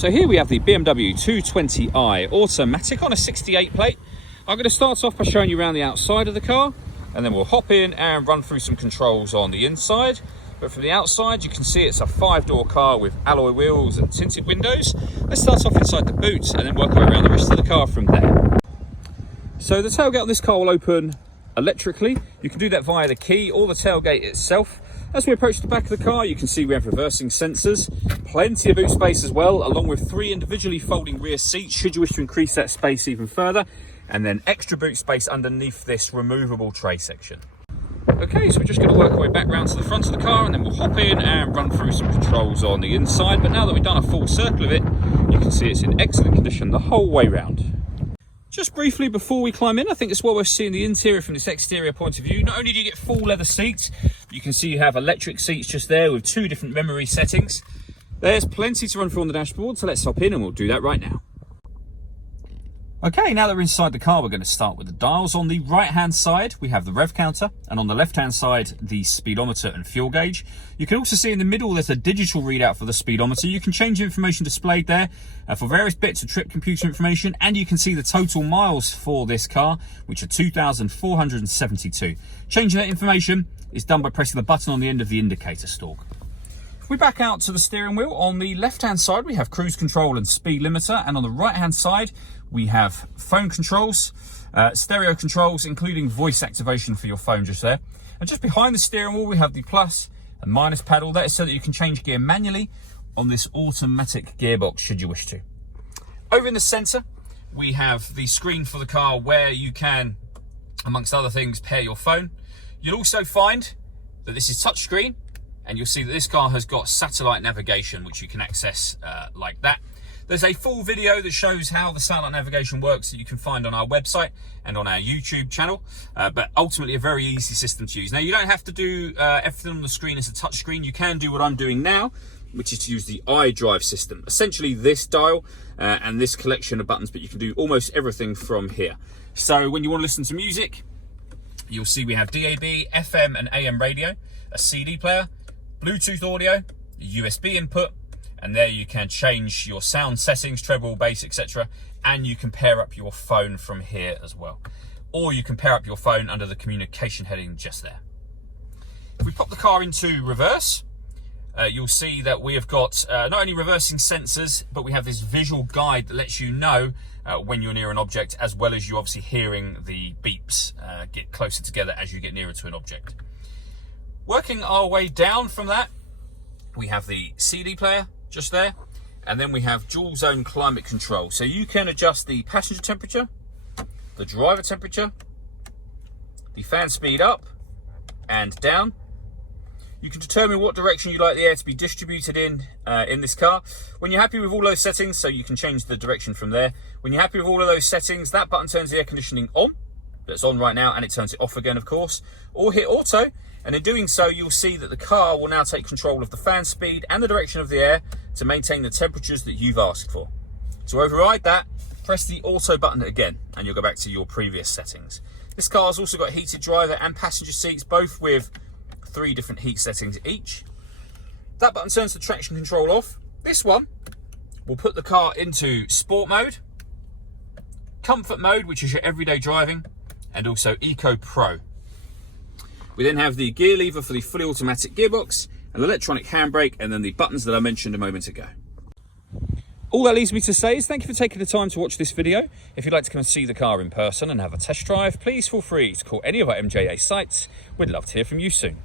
So here we have the BMW 220i automatic on a 68 plate. I'm going to start off by showing you around the outside of the car, and then we'll hop in and run through some controls on the inside. But from the outside, you can see it's a 5-door car with alloy wheels and tinted windows. Let's start off inside the boot and then work our way around the rest of the car from there. So the tailgate on this car will open electrically. You can do that via the key or the tailgate itself. As we approach the back of the car, you can see we have reversing sensors, plenty of boot space as well, along with 3 individually folding rear seats should you wish to increase that space even further, and then extra boot space underneath this removable tray section. Okay, so we're just going to work our way back round to the front of the car, and then we'll hop in and run through some controls on the inside. But now that we've done a full circle of it, you can see it's in excellent condition the whole way round. Just briefly before we climb in, I think it's well worth seeing the interior from this exterior point of view. Not only do you get full leather seats, you can see you have electric seats just there with 2 different memory settings. There's plenty to run through on the dashboard, so let's hop in and we'll do that right now. Okay, now that we're inside the car, we're going to start with the dials. On the right-hand side, we have the rev counter, and on the left-hand side, the speedometer and fuel gauge. You can also see in the middle, there's a digital readout for the speedometer. You can change the information displayed there for various bits of trip computer information, and you can see the total miles for this car, which are 2,472. Changing that information is done by pressing the button on the end of the indicator stalk. We back out to the steering wheel. On the left-hand side, we have cruise control and speed limiter, and on the right-hand side, we have phone controls, stereo controls, including voice activation for your phone just there. And just behind the steering wheel, we have the plus and minus paddle. That is so that you can change gear manually on this automatic gearbox, should you wish to. Over in the center, we have the screen for the car where you can, amongst other things, pair your phone. You'll also find that this is touchscreen, and you'll see that this car has got satellite navigation, which you can access like that. There's a full video that shows how the satellite navigation works that you can find on our website and on our YouTube channel, but ultimately a very easy system to use. Now, you don't have to do everything on the screen as a touch screen. You can do what I'm doing now, which is to use the iDrive system. Essentially this dial and this collection of buttons, but you can do almost everything from here. So when you want to listen to music, you'll see we have DAB, FM and AM radio, a CD player, Bluetooth audio, a USB input, and there you can change your sound settings, treble, bass, etc. And you can pair up your phone from here as well. Or you can pair up your phone under the communication heading just there. If we pop the car into reverse, you'll see that we have got not only reversing sensors, but we have this visual guide that lets you know when you're near an object, as well as you obviously hearing the beeps get closer together as you get nearer to an object. Working our way down from that, we have the CD player just there, and then we have dual zone climate control. So you can adjust the passenger temperature, the driver temperature, the fan speed up and down. You can determine what direction you'd like the air to be distributed in this car. When you're happy with all those settings, so you can change the direction from there. When you're happy with all of those settings, that button turns the air conditioning on. That's on right now, and it turns it off again, of course. Or hit auto, and in doing so, you'll see that the car will now take control of the fan speed and the direction of the air to maintain the temperatures that you've asked for. To override that, press the auto button again, and you'll go back to your previous settings. This car's also got heated driver and passenger seats, both with 3 different heat settings each. That button turns the traction control off. This one will put the car into sport mode, comfort mode, which is your everyday driving, and also Eco Pro. We then have the gear lever for the fully automatic gearbox, an electronic handbrake, and then the buttons that I mentioned a moment ago. All that leaves me to say is thank you for taking the time to watch this video. If you'd like to come and see the car in person and have a test drive, please feel free to call any of our MJA sites. We'd love to hear from you soon.